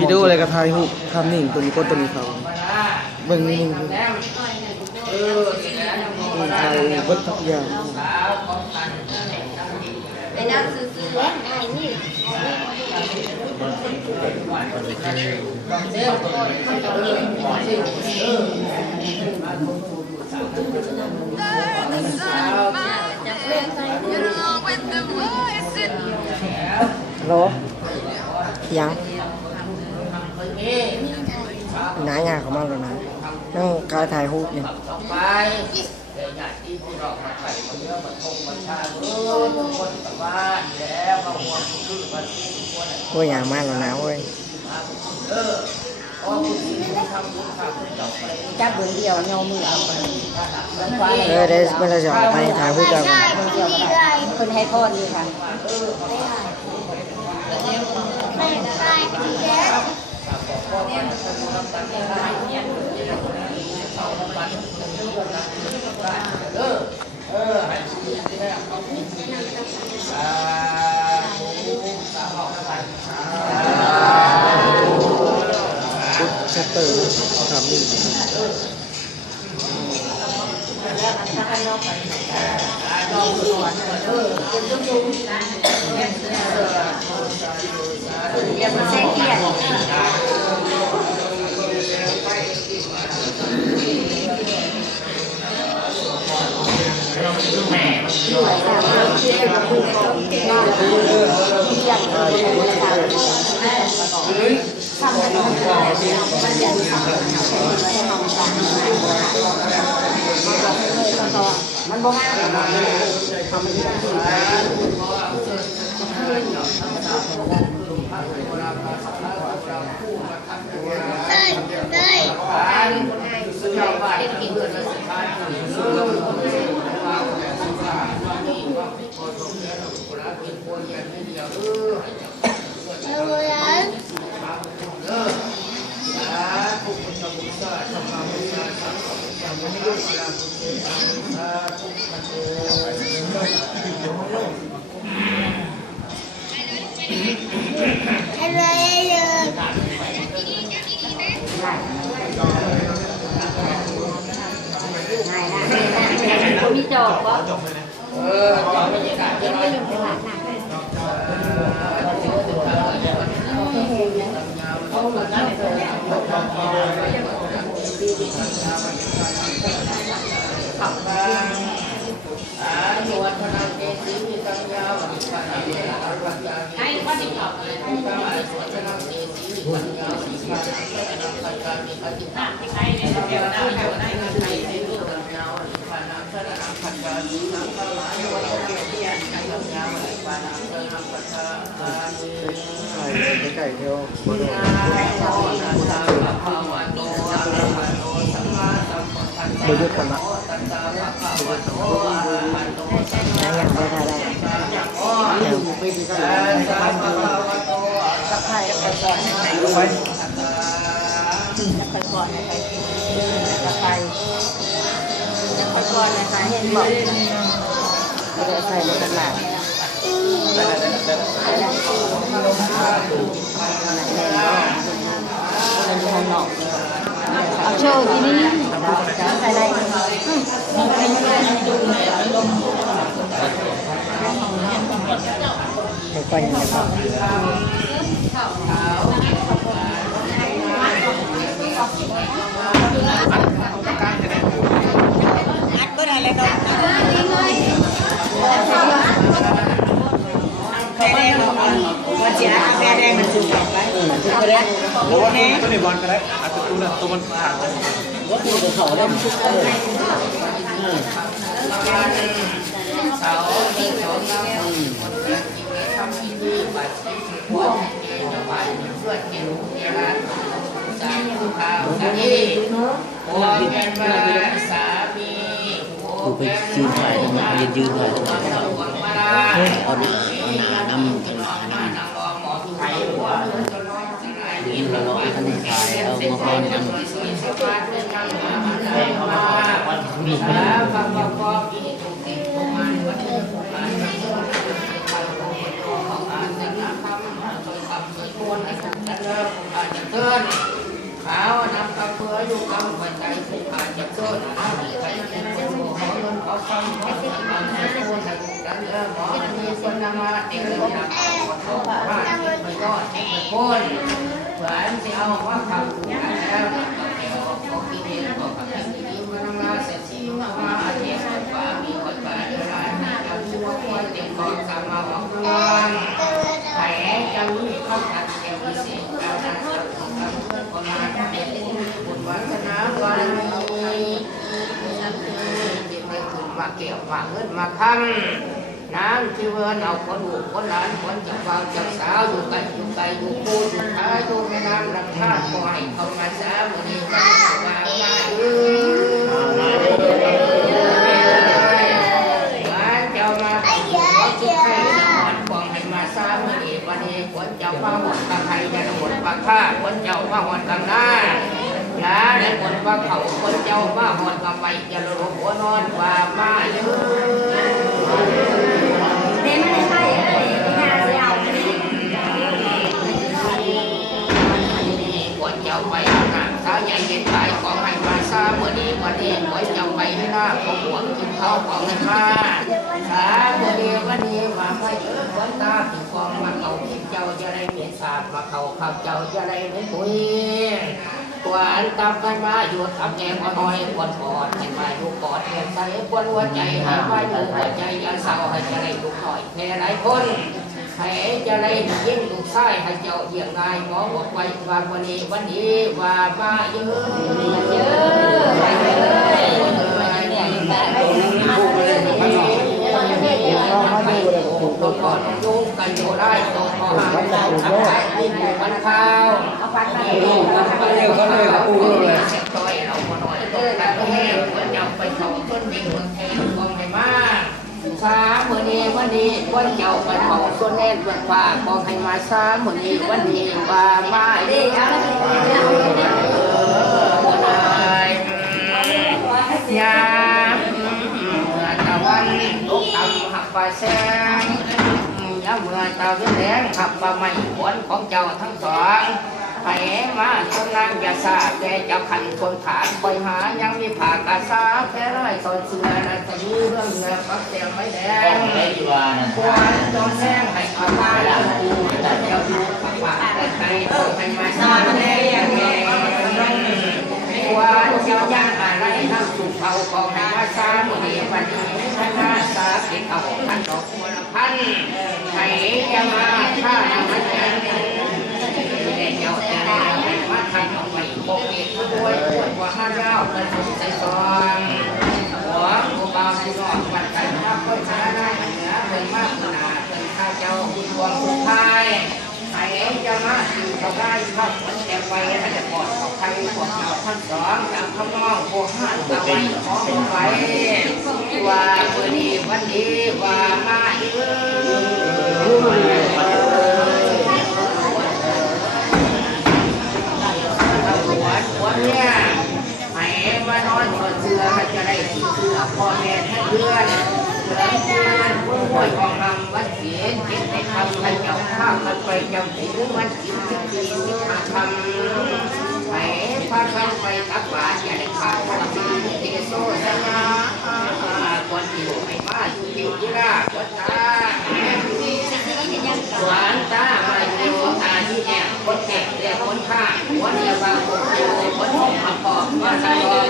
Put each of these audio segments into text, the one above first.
วิดีโออะไรกับถ่ายรูปทำนิ่งตัวนี้ก้นตัวนี้เขาเบิ่งนิ่งๆถ่ายเบิ่งทุกอย่างไปนั่งซื้อแล้วไอ้นี่โลยังหนาหยาเขามากเลยนะนั่งกายถ่ายรูปเนี่ยโอ้ยอย่างมากแล้วนะเว้ยจับเบอร์เดียวโยมมือเอาไปเดี๋ยวเมื่อเราจะไปถ่ายรูปกันคนให้พรดีค่ะพุทชัตเตอร์ทำนิ่งอย่ามาแทรกเกียรมันบ่ง่ายมีจอบวะจอบบรรยากาศยังไม่ลืมไปหาหนักให้ว่าติดต่อเลยไก่เที่ยวเดี๋ยวยุดกันละหนาหยาไม่ถ่ายได้สักไข่สักก่อนสักไข่สักก่อนสักก่อนสักไข่สักก่อนนะคะเห็นบอกไม่ได้ใส่ในกระดาษเอาโชว์ทีนี้จะใส่อะไรไม่ค่อยยังไงบ้างอัดก็ได้เลยเนาะแดงมันเสียแดงมันจุกไปก็ได้โอ้ยตัวนี้บอลก็ได้อาจจะตัวมันขาดว่าคือตัวเขาได้ชุดเลยกูไปยืนถ่ายตรงนั้นยืนถ่ายตรงนั้นเอาหนาน้ำหนาน้ำยืนรอคันนี้ถ่ายเอามาพอนกันม คนให้สุขนั้นเลิกอาจจะเกินขาวนำกระเพื่ออยู่กำปัจจัยสุขอาจจะเกินนะใครเป็นคนโง่ขอเงินเขาฟังขอเงินเขาพูดให้นั้นเลิกหมอมีคนนำมาเด็กเลยนะขอพระไม่ก็เด็กคนเหมือนที่เอาว่าคำถูกแล้วก็กินเองก็กับที่มันมาเสร็จที่มาอาเจียนว่ามีคนไปอะไรการช่วยคนเด็กก่อนสามาบอกเรื่องแผลจะมีข้อขัดแย้งพิเศษการทำคนมาเป็นบุญวัฒนาบารมีที่ไม่ถึงมาเกี่ยวมาเงินมาพันน้ำที่เวิร์นเอาคนหูคนหลานคนจับวางจับสาวอยู่ไกลอยู่ไกลอยู่คู่อยู่ท้ายอยู่ในน้ำลำธารปล่อยเขามาสามือนี้มามาเจ้ามาเขาคิดให้หมดปองให้มาสามือนี้วันนี้คนเจ้ามาหมดตะไคร้จะหมดปากข้าคนเจ้ามาหมดกำนาอย่าได้หมดปากเขาคนเจ้ามาหมดกำไปจะหลบหัวนอนว่ามาเยอะคนเจ้าไปอาบน้ำสาวใหญ่เย็นตายของให้มาซาเมื่อนี้วันนี้คนเจ้าไปให้หน้าของหัวกินข้าวของให้มาสาเมื่อนี้วันนี้มาไม่คนตาถึงกองมาเขาเจ้าจะได้เมียสาบมาเขาข้าวเจ้าจะได้ไม่ปุยกวานตามกันมาอยู่ทำแกงน้อยกวนกอดให้มาอยู่กอดแทนใส่กวนหัวใจให้มาอยู่หัวใจอย่าเศร้าให้จะได้ลูกหน่อยแค่หลายคนให้จะได้ยิ่งลูกชายให้เจ้าเยี่ยงนายหมอบอกไว้ว่าวันนี้ว่ามาเยอะเยตัวก่อนยุ่งกันอยู่ได้ตัวก่อนทำได้ที่หมู่บ้านข้าวต่อยเราหน่อยแต่ก็แห้งเหมือนจะไปส่งต้นดินเมืองแทนกองให้มากสามวันนี้วันเจ้าไปของต้นแน่นวันป่ากองให้มาสามวันนี้ว่ามาเด้ยามตะวันตกต่ำหักปลาแสงยามเมื่อตะวันแดงหักปลาไม่ขวนของเจ้าทั้งสองให้มาชนนางยาสาแกเจ้าขันคนฐานไปหายังมีผ่ากาซาแค่ไรตอนเสือนะจะมีเรื่องเงินปักเตียงไม่แดงควานจนแห้งให้อาบ้าละกูแต่เจ้าอยู่ปากปากแต่ใจต้องให้มาซาแดงควานเจ้าย่างอะไรน้ำสุกเขาของให้มาซาบุรีวันนี้ชนะสาเก็บเอาพันดอกบัวละพันให้จะมาฆ่ามันแข็งเจ้าจะได้มาทำเอาไว้โบกเอกด้วยปวดว่าห้าเจ้าเป็นสุดใจซองหัวผู้บ่าวผู้รอดวันใจภาพก็ชนะได้เหนือเป็นมากขนาดเป็นข้าเจ้าคุณดวงคุณพายให้จะมาอยู่ต่อได้ครับมันจะไปให้จะปลอดของใครพวกเราทั้งสองจากข้างนอกพวกห้านเอาไว้ขอไปว่าวันนี้ว่ามาเยวันเนี่ยให้มานอนกอดเสือให้จะได้สีเสือพ่อแม่ให้เพื่อนผู้ป่วยของเราวัดเสียนจิตในคำให้เจ้าข้าวมันไปจำศีลวันกิน15 คำให้พากันไปตักบาตรอย่าได้ขาดความดีเทโซสนาคนที่ไม่มาอยู่ที่ราวัดตาหวานตามาอยู่ตาที่แอบคนแก่เรียกคนข้าหัวเนี่ยบางคนคนห้องมาปอบว่าใจ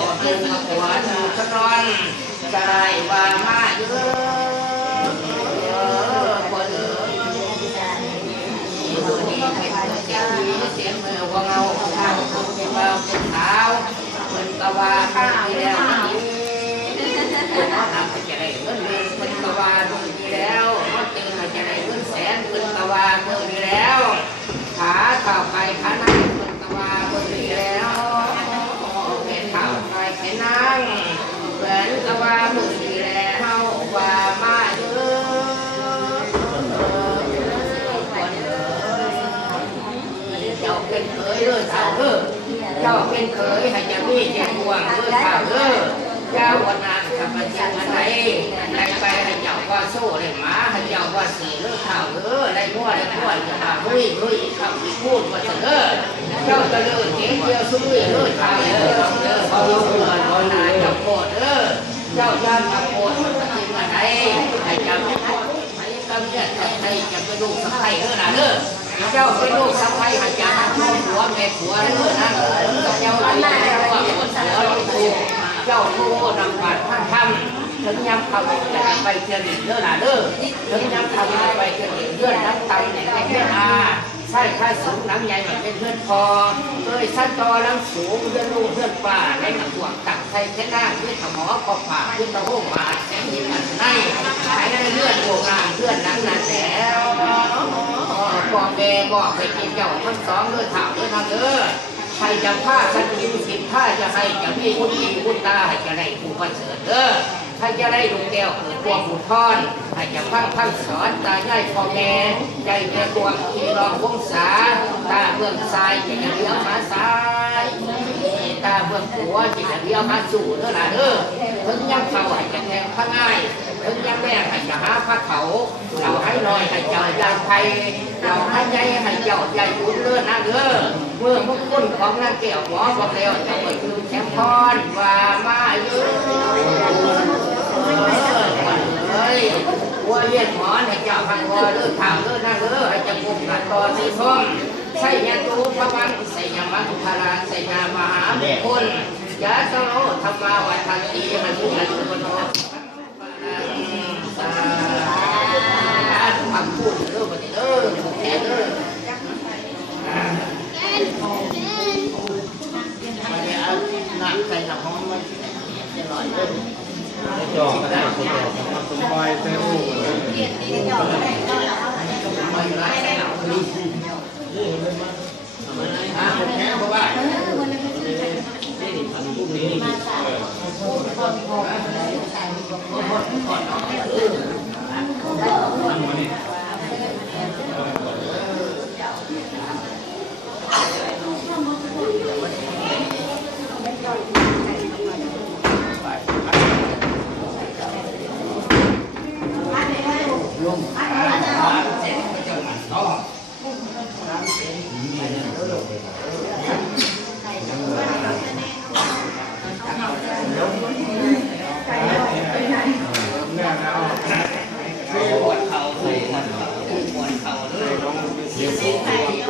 ก็เดินมาหัวดูกระรอนจะได้ว่ามาเยอะคนนี้เป็นเจ้าดีเสียงเมื่อว่าเงาข้าวคงจะเบาเป็นเท้าเป็นกะว่าข้าวแล้วนี่เขาทำจะได้เงินเป็นกะว่าตรงนี้แล้วเขาเจอจะได้เงินแสนเป็นกะว่าเมื่อนี้แล้วขาต่อไปขานั่งเป็นกะว่าเมื่อนี้แล้วเป็นข่าวไปเป็นนั่งเป็นกะว่าเมื่อนี้แล้วว่ามาเยอะเจ้าเป็นเคยเลิศสาวเลิศเจ้าเป็นเคยให้จะมีแจกวางเลิศสาวเลิศ เจ้าวันนั้นทำมาเช่นอะไรได้ไปให้เจ้าว่าโซ่เลยหมาให้เจ้าว่าสีเลือดขาวได้ง้อได้กล้วยจะมาลุยข้าวที่พูดมาเถอะเจ้าจะเลิกเจียวซุ้ยเลิกขาวเขาลงเงินเขาหนาจะโกรธเจ้าย่านมาโกรธมันจะกินอะไรให้เจ้าไม่โกรธให้กำเนี่ยใครจะไปลูกสักใครนะเจ้าเป็นลูกสักใครให้เจ้าหัวแม่ผัวนะเจ้าไม่ได้ว่าหัวลูกเจ้าผู้นำบัตรท่านทำถึงย้ำเขาจะไปเจริญถึงย้ำเขาจะไปเจริญเลื่อนน้ำตาเนี่ยเป็นเพื่อนใช่ข้าสูงน้ำใหญ่มันเป็นเพื่อนพอสั้นตอน้ำสูงเพื่อนลูกเพื่อนป่าในหนังหวงตักใส่เส้นหน้าเพื่อนหมอปอกปากเพื่อนตะโพกมาแสงยิ้มอันในใช้ในเลือดโบราณเพื่อนนั้นแล้วพ่อแม่บอกไปกินเจ้าทั้งสองเลือดถามเลือดทางใครจะฆ่าฉันกินสิบฆ่าจะให้จะมีคุณดีคุณตาให้จะได้ผู้ประเสริฐใครจะได้ลูกแก้วเกิดตัวผู้ทอนให้จะพังสอนตาใหญ่พ่อแม่ใจแก่ตัวที่รองวงศาตาเบื้องซ้ายจะเลี้ยวมาซ้ายตาเบื้องขวาจะเลี้ยวมาสู่ถึงยังเข่าให้จะแทงข้างง่ายถึงยังแม่ให้จะหาพระเขาเราให้ลอยให้เจ้ายาไทยเราให้ใจให้เจ้าใจอุ่นเลื่อนเมื่อมุกคุ้นของนางแก้วหมอบอกแล้วจะไปคือแชมพรว่ามาเยอะว่าเย็นหมอนให้เจ้าพันวอเลือดถามเลือดนั่งให้จะกุมกันต่อสีส้มใส่ยาตูพระวันใส่ยามัทุพาราใส่ยามหาบุคคลยาโซธรรมาวัฏตีมันทุกข์ทุกข์โนทำพูดปฏิถูกแทนหนักใส่หนักของมันจะลอยจอกได้คนจอกมาสมบายเต้าไม่ไรหนักเลยแค่เพราะว่า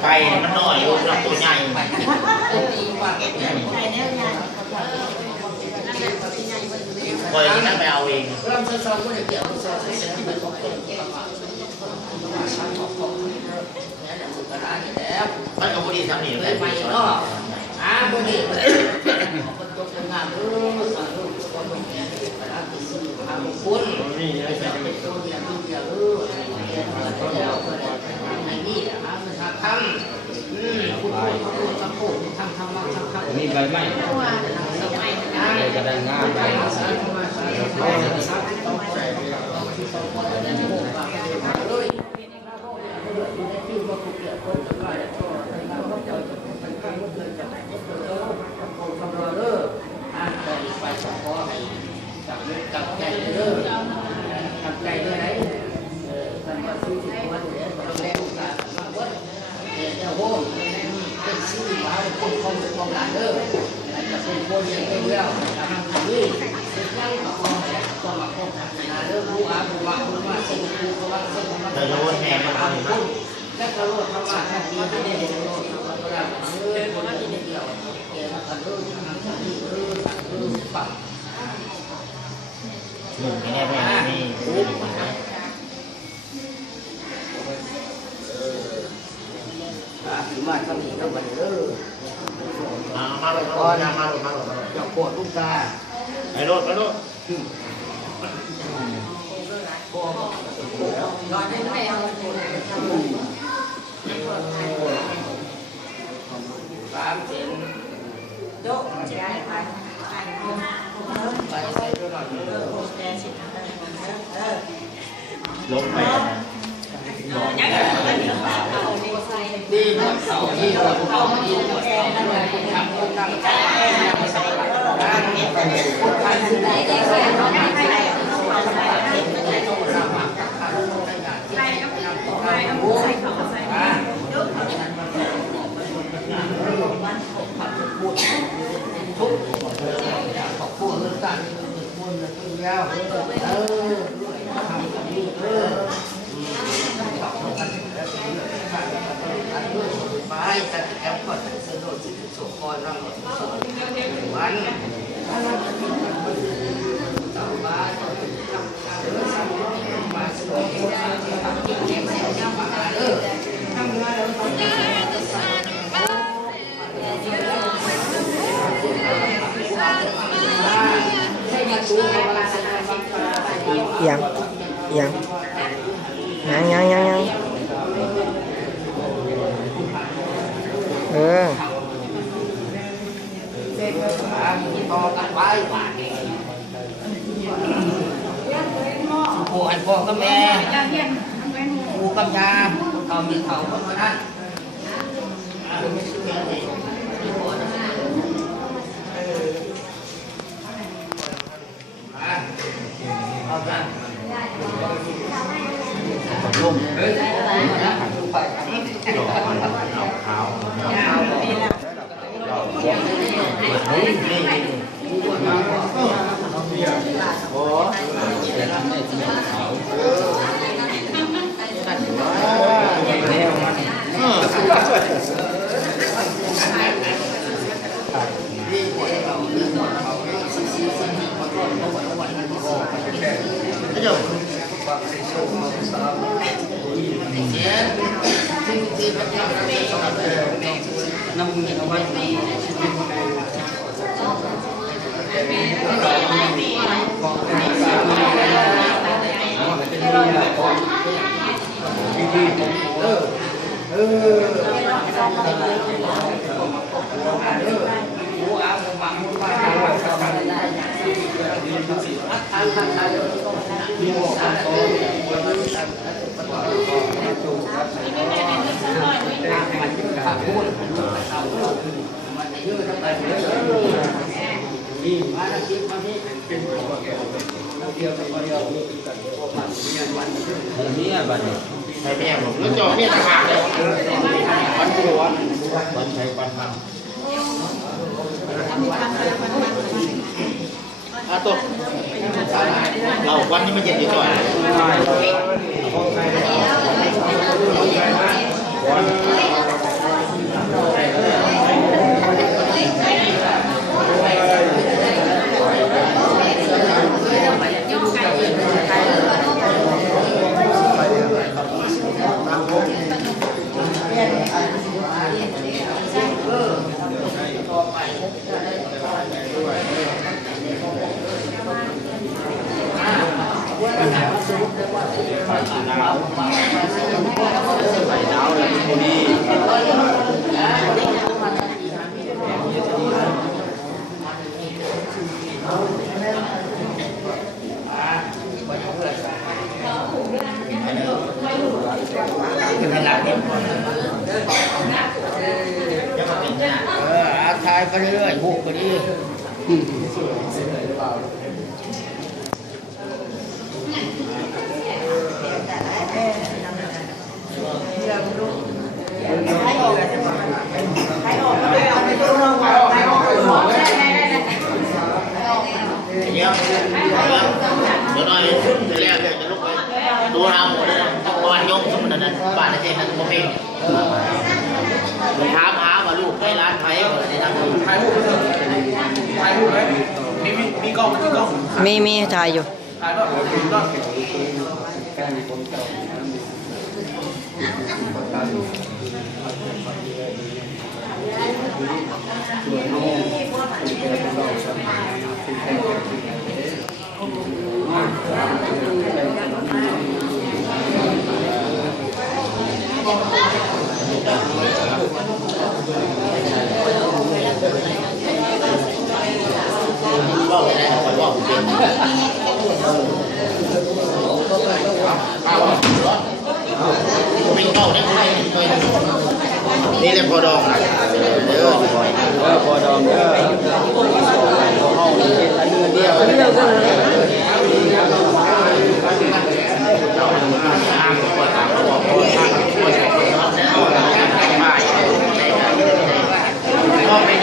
ไก่มันน้อยลูกตัวใหญ่คอยนั่งไปเอาเองเริ่มซ้อมๆก็จะเกี่ยวซ้อมๆที่มันตกเป็นมันก็พอดีทำนี่เลยไปเนาะพอดีคนตกเป็นงานสอนลูกคนเป็นแก่เป็นอาชีพหาบุคคลนี่ไอ้เป็นตัวเดียวไอ้นี่หามันทำพูดทำนี่ใบไม้เลยกระดังงามไปกับใจด้วยไหนท่านว่าซื้อที่วัดเนี่ยเราแลกกันมาวัดเจ้าโฮมเป็นซื้อมาเป็นคนของหลานจะเป็นคนอย่างเดียวทำนี่ยังต้องมาพบนารู้ว่าสิ่งที่เขาว่าสิ่งที่มันรู้แน่มาทำคุณและก็รู้ธรรมะที่ดีที่ได้รู้ว่าเราคนละที่เดียวแกมาทำรู้ทำรู้ปักนี่แน่แน่นี่ถือมาทำอีกแล้วมันมาเลยก่อนมาเลยจะปวดลูกตาไปรถนอนได้ไหมสามเสียงโจ๊กจะได้ไปใส่ด้วยหน่อยลงไปดีหมดเสาดีหมดเสาดีหมดเสาทำคนตั้งใจทำสบายคนไทยที่ได้ แต่แอปก่อนสะดวกสุขก่อนเราวันยังยังต่อกันไปผู้ให้พ่อกับแม่ผู้กับยาเขามีเขาคนนั้นลงเฮ้ยไปน้ำมันเอาไว้แล้วจอเนี่ยต่างหากเลยวันหัววันใช้วันทำตัวเราวันนี้มันเย็นอยู่ก่อนทายไปเรื่อยๆบุกไปดิเดี๋ยวหน่อยเดี๋ยวแรกเดี๋ยวจะลุกไปดูทางหมดเลยนะบ้านยงสมนันบ้านในเจ้าโมเมนถามหาว่าลูกไปร้านไทยอะไรนะถ่ายรูปไหมมีกล้องมีถ่ายอยู่ถ่ายรอบนี่เรียกพอดองพอดองห้องเดียวไปเ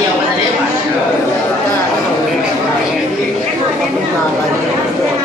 ดียวมันจะได้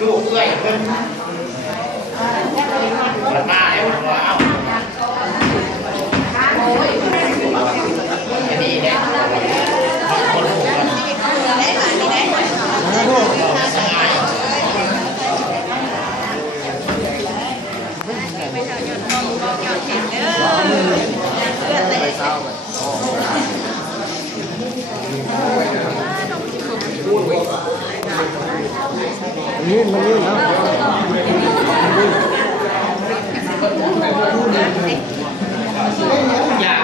ลูกเอ้ยเพิ่นมาแล้วเอาดีเด้ยื่นมายื่นแล้ว อย่า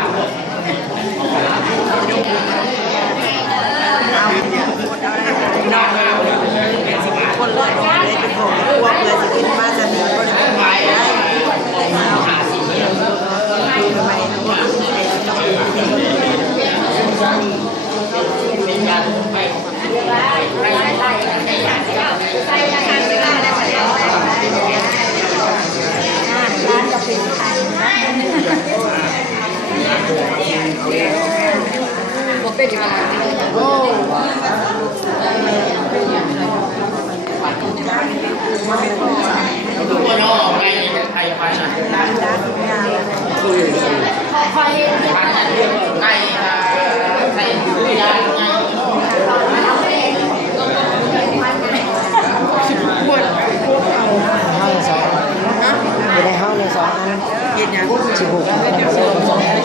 คนเลยเป็นของพวกเลยจะกินมาจะมีคนไปได้ทำไมตัวนอกไงใครไปนะไก่ใส่ถุงยางไง ห้าในสองอยู่ในห้องใน2 อัน กินอย่าง 16